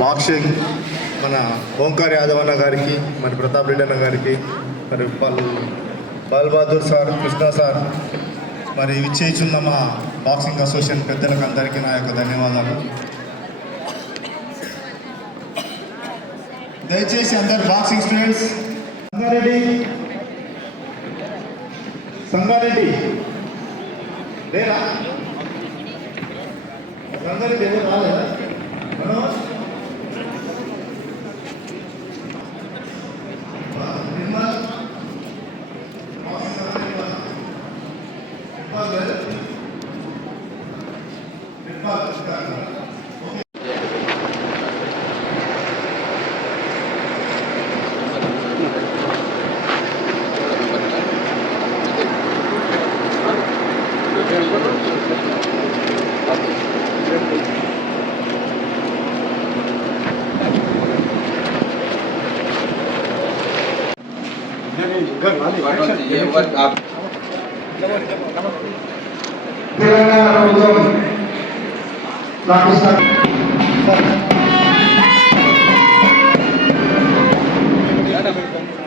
Boxing మన ఓంకార్ యాదవ్ అన్న గారికి, మరి ప్రతాప్ రెడ్డి అన్న గారికి, మరి ball Bahadur sir, Krishna sir, మరి విచ్చేస్తున్న మా బాక్సింగ్ అసోసియేషన్ పెద్దలకు అందరికీ నా యొక్క ధన్యవాదాలు. దయచేసి అందరు బాక్సింగ్ స్టూడెంట్స్ సంగారెడ్డి లేరా? సంగారెడ్డి ఎవరు రాలేదా?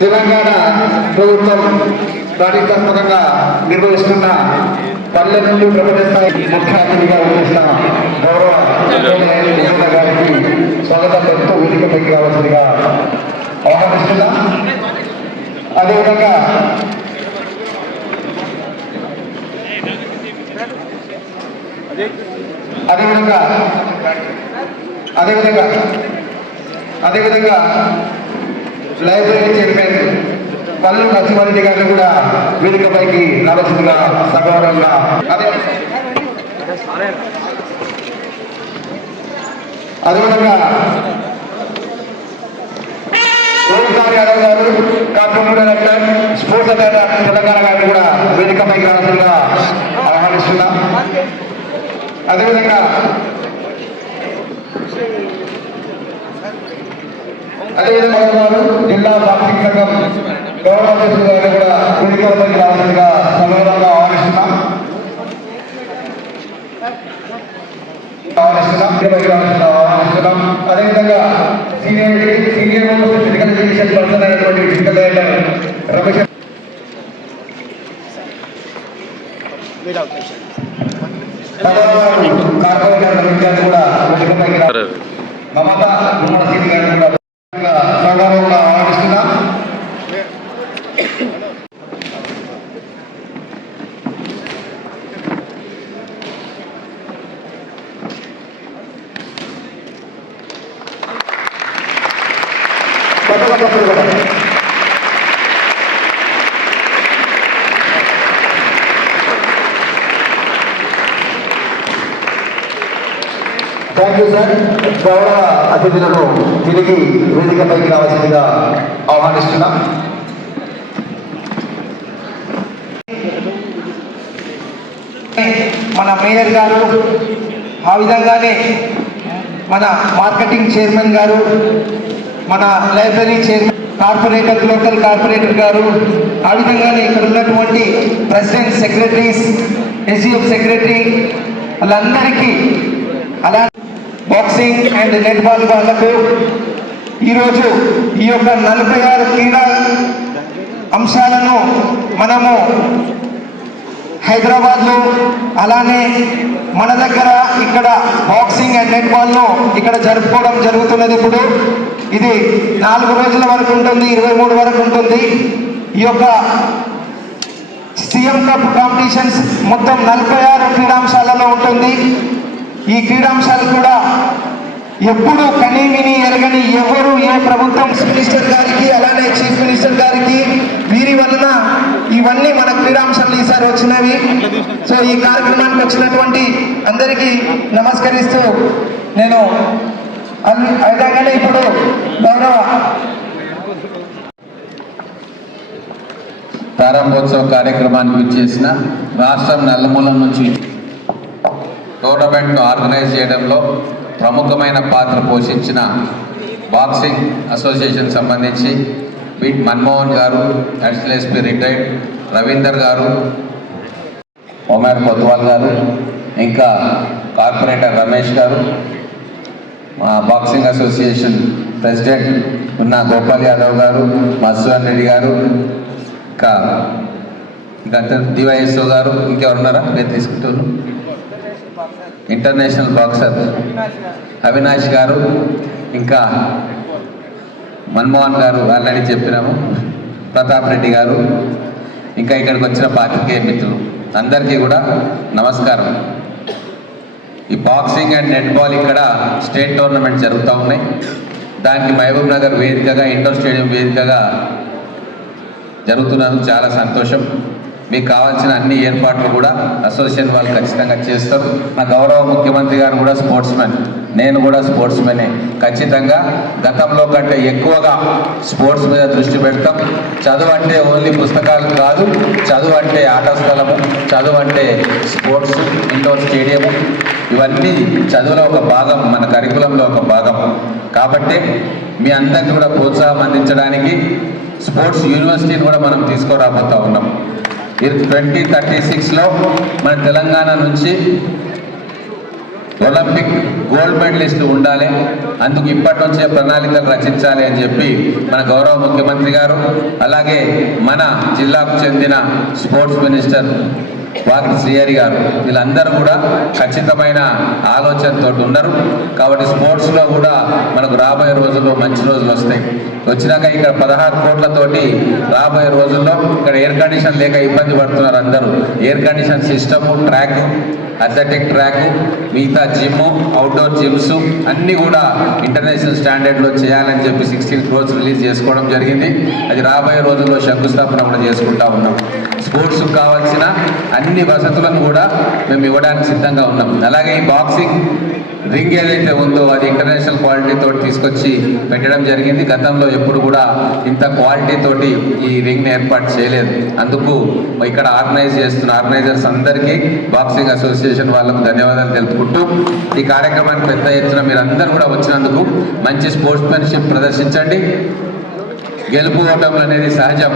తెలంగాణ ప్రభుత్వం ప్రతిష్టాత్మకంగా నిర్వహిస్తున్న పల్లె నుండి ప్రపంచ స్థాయి ముఖ్య అతిథిగా వహిస్తున్న గౌరవ గారికి స్వాగతం చెప్తూ వేదికపైకి రావాల్సిందిగా ఆహ్వానిస్తున్నా. అదేవిధంగా లైబ్రరీ చైర్మన్ పల్లు నరసింహారెడ్డి గారిని కూడా వేదికపైకి రావాల్సిందిగా సగౌరవంగా. అదేవిధంగా ఓంకార్ యాదవ్ గారు, corporator director, sports authority Telangana గారిని కూడా వేదికపైకి రావాల్సిందిగా ఆహ్వానిస్తున్నా. అదేవిధంగా జిల్లా బాక్సింగ్ సంఘం గౌరవ అధ్యక్షులు గారిని కూడా వేదికపైకి రావాల్సిందిగా సగౌరవంగా ఆహ్వానిస్తున్నాం. అదేవిధంగా సీనియర్ ఫిజికల్ ఎడ్యుకేషన్ పర్సన్ అయినటువంటి ఫిజికల్ డైరెక్టర్ రమేష్ కార్పొరేటర్ కూడా వేదికపైకి మమతా గుమ్మడి గారిని కూడా సగౌరవంగా ఆహ్వానిస్తున్నాం. Thank you sir. గౌరవ అతిథులను తిరిగి వేదికపైకి రావాల్సిందిగా ఆహ్వానిస్తున్నాం. మన మేయర్ గారు, ఆ విధంగానే మన మార్కెటింగ్ చైర్మన్ గారు, మన library chairman, corporator, local corporator గారు, ఆ విధంగానే ఇక్కడ ఉన్నటువంటి ప్రెసిడెంట్, సెక్రటరీస్, ఎస్జిఎఫ్ సెక్రటరీ, వాళ్ళందరికీ, అలా బాక్సింగ్ అండ్ నెట్బాల్ వాళ్ళకు ఈరోజు ఈ యొక్క 46 క్రీడా అంశాలను మనము హైదరాబాద్లో, అలానే మన దగ్గర ఇక్కడ బాక్సింగ్ అండ్ నెట్బాల్ను ఇక్కడ జరుపుకోవడం జరుగుతున్నది. ఇప్పుడు ఇది 4 రోజుల వరకు ఉంటుంది, 23 వరకు ఉంటుంది. ఈ యొక్క సీఎం కప్ కాంపిటీషన్స్ మొత్తం 46 క్రీడాంశాలలో ఉంటుంది. ఈ క్రీడాంశాలు కూడా ఎప్పుడు కనీమిని ఎరగని ఎవరు, ఏ ప్రభుత్వం, మినిస్టర్ గారికి, అలానే చీఫ్ మినిస్టర్ గారికి, వీరి వలన ఇవన్నీ మన క్రీడాంశాలు ఈసారి వచ్చినవి. సో ఈ కార్యక్రమానికి వచ్చినటువంటి అందరికీ నమస్కరిస్తూ నేను అలాగనే ఇప్పుడు గౌరవ ప్రారంభోత్సవ కార్యక్రమానికి విచ్చేసిన రాష్ట్రం నలుమూలల నుంచి టోర్నమెంట్ను ఆర్గనైజ్ చేయడంలో ప్రముఖమైన పాత్ర పోషించిన బాక్సింగ్ అసోసియేషన్ సంబంధించి బీట్ మన్మోహన్ గారు, అడిషనల్ ఎస్పీ రిటైర్డ్ రవీందర్ గారు, ఒమర్ కొత్వాల్ గారు, ఇంకా కార్పొరేటర్ రమేష్ గారు, బాక్సింగ్ అసోసియేషన్ ప్రెసిడెంట్ ఉన్న గోపాల్ యాదవ్ గారు, మధుసూదన్ రెడ్డి గారు, ఇంకా డివైఎస్ఓ గారు, ఇంకెవరున్నారా మీరు తీసుకుంటారు, ఇంటర్నేషనల్ బాక్సర్ అవినాష్ గారు, ఇంకా మన్మోహన్ గారు ఆల్రెడీ చెప్పినాము, ప్రతాప్ రెడ్డి గారు, ఇంకా ఇక్కడికి వచ్చిన పాత్రికేయ మిత్రులు అందరికీ కూడా నమస్కారం. ఈ బాక్సింగ్ అండ్ నెట్బాల్ ఇక్కడ స్టేట్ టోర్నమెంట్ జరుగుతూ ఉన్నాయి. దానికి మహబూబ్ నగర్ వేదికగా, ఇండోర్ స్టేడియం వేదికగా జరుగుతున్నందుకు చాలా సంతోషం. మీకు కావాల్సిన అన్ని ఏర్పాట్లు కూడా అసోసియేషన్ వాళ్ళు ఖచ్చితంగా చేస్తారు. మా గౌరవ ముఖ్యమంత్రి గారు కూడా స్పోర్ట్స్ మ్యాన్, నేను కూడా స్పోర్ట్స్ మ్యానే. ఖచ్చితంగా గతంలో కంటే ఎక్కువగా స్పోర్ట్స్ మీద దృష్టి పెడతాం. చదువు అంటే ఓన్లీ పుస్తకాలు కాదు, చదువు అంటే ఆట స్థలము, చదువు అంటే స్పోర్ట్స్, ఇండోర్ స్టేడియము, ఇవన్నీ చదువులో ఒక భాగం, మన కరికులంలో ఒక భాగం. కాబట్టి మీ అందరికీ కూడా ప్రోత్సాహం అందించడానికి స్పోర్ట్స్ యూనివర్సిటీని కూడా మనం తీసుకురాబోతూ ఉన్నాం. 2036లో మన తెలంగాణ నుంచి ఒలింపిక్ గోల్డ్ మెడలిస్టులు ఉండాలి. అందుకు ఇప్పటి నుంచే ప్రణాళికలు రచించాలి అని చెప్పి మన గౌరవ ముఖ్యమంత్రి గారు, అలాగే మన జిల్లాకు చెందిన స్పోర్ట్స్ మినిస్టర్ వాకిటి శ్రీహరి గారు, వీళ్ళందరూ కూడా ఖచ్చితమైన ఆలోచనతో ఉన్నారు. కాబట్టి స్పోర్ట్స్లో కూడా మనకు రాబోయే రోజుల్లో మంచి రోజులు వస్తాయి. వచ్చినాక ఇక్కడ 16 కోట్లతోటి రాబోయే రోజుల్లో ఇక్కడ ఎయిర్ కండిషన్ లేక ఇబ్బంది పడుతున్నారు అందరూ. Air condition system, track, athletic track, మిగతా జిమ్, అవుట్డోర్ జిమ్స్ అన్నీ కూడా ఇంటర్నేషనల్ స్టాండర్డ్లో చేయాలని చెప్పి 16 crores రిలీజ్ చేసుకోవడం జరిగింది. అది రాబోయే రోజుల్లో శంకుస్థాపన కూడా చేసుకుంటా ఉన్నాం. స్పోర్ట్స్కి కావాల్సిన అన్ని వసతులను కూడా మేము ఇవ్వడానికి సిద్ధంగా ఉన్నాం. అలాగే ఈ బాక్సింగ్ రింగ్ ఏదైతే ఉందో అది ఇంటర్నేషనల్ క్వాలిటీతో తీసుకొచ్చి పెట్టడం జరిగింది. గతంలో ఎప్పుడు కూడా ఇంత క్వాలిటీ తోటి ఈ రింగ్ని ఏర్పాటు చేయలేదు. అందుకు ఇక్కడ ఆర్గనైజ్ చేస్తున్న ఆర్గనైజర్స్ అందరికీ, బాక్సింగ్ అసోసియేషన్ వాళ్ళకు ధన్యవాదాలు తెలుపుకుంటూ, ఈ కార్యక్రమానికి పెద్ద ఎత్తున మీరందరూ కూడా వచ్చినందుకు మంచి స్పోర్ట్స్మెన్షిప్ ప్రదర్శించండి. గెలుపు ఓటములు అనేది సహజం.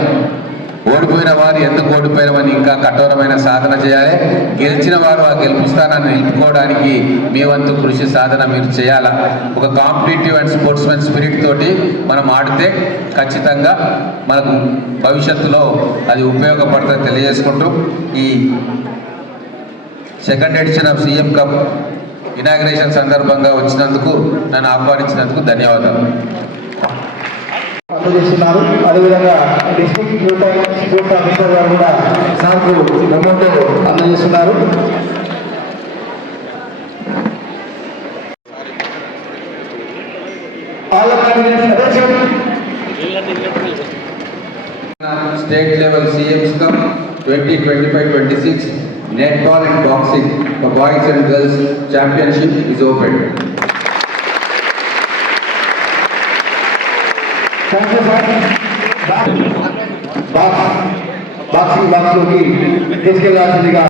ఓడిపోయిన వారు ఎందుకు ఓడిపోయామని ఇంకా కఠోరమైన సాధన చేయాలి. గెలిచిన వారు ఆ గెలుపు స్థానాన్ని నిలుపుకోవడానికి మీ వంతు కృషి సాధన మీరు చేయాలా. ఒక కాంపిటేటివ్ అండ్ స్పోర్ట్స్మెన్ స్పిరిట్ తోటి మనం ఆడితే ఖచ్చితంగా మనకు భవిష్యత్తులో అది ఉపయోగపడుతుందని తెలియజేసుకుంటూ, ఈ 2nd edition of CM cup inauguration సందర్భంగా వచ్చినందుకు, నన్ను ఆహ్వానించినందుకు ధన్యవాదాలు. అందజేస్తున్నారు. అదేవిధంగా డిస్ట్రిక్ట్ స్పోర్ట్స్ ఆఫీసర్ గారు కూడా నాకు మొమెంటో అందజేస్తున్నారు. State level CMs cup 2025-26 netball and boxing for boys and girls championship is opened. Boxing బాక్స్లోకి తీసుకెళ్లాల్సిందిగా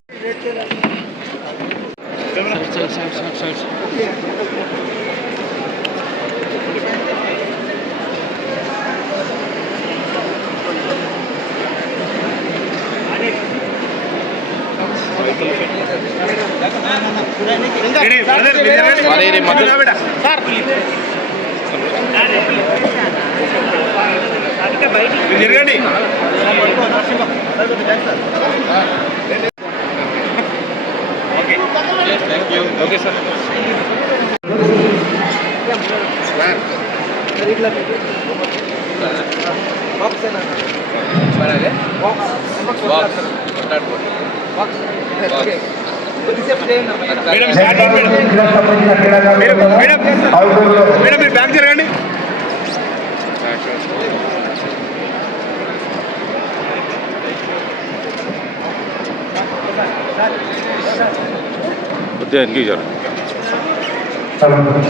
జరగండి. Okay sir. మేడం మీరు బ్యాక్ జరగండి. ఇनकी जरा मूवमेंट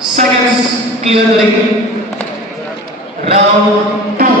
Seconds clearly. Round 2.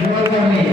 మూడవని